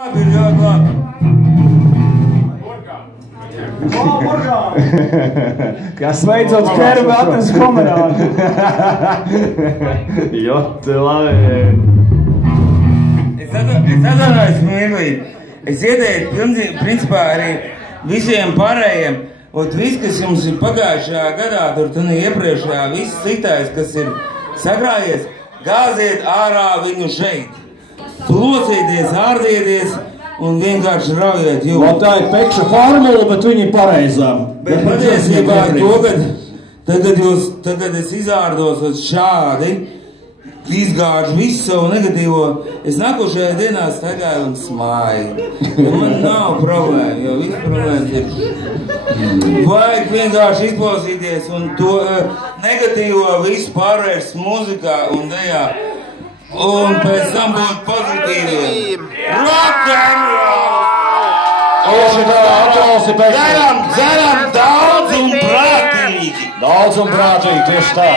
Labi, ļoti labi. Kas beidzot ķēru atnes komerādi? Ļoti labi. Es atvainojos, mīlīgi. Es ieteiktu, principā, arī visiem pārējiem, un viss, kas jums ir pagājušajā gadā, tur iepriekšējā, viss sliktais, kas ir sakrājies, gāziet ārā viņu šeit. Plosieties, ārdieties un vienkārši raujiet jūtu. Tā ir pekša formula, bet viņi ir pareizā. Bet patiesībā to, tagad es izārdos uz šādi, izgāžu visu savu negatīvo, es nākošajā dienā staigāju un smāju. Jo man nav problēma, jo viss problēmas ir. Vajag vienkārši izklausīties un to negatīvo visu pārvērst muzikā un dejā. Un pēc tam būt pozitīviem. Rock'n'roll! Dzeram daudz un prātīgi. Daudz un prātīgi, tieši tā.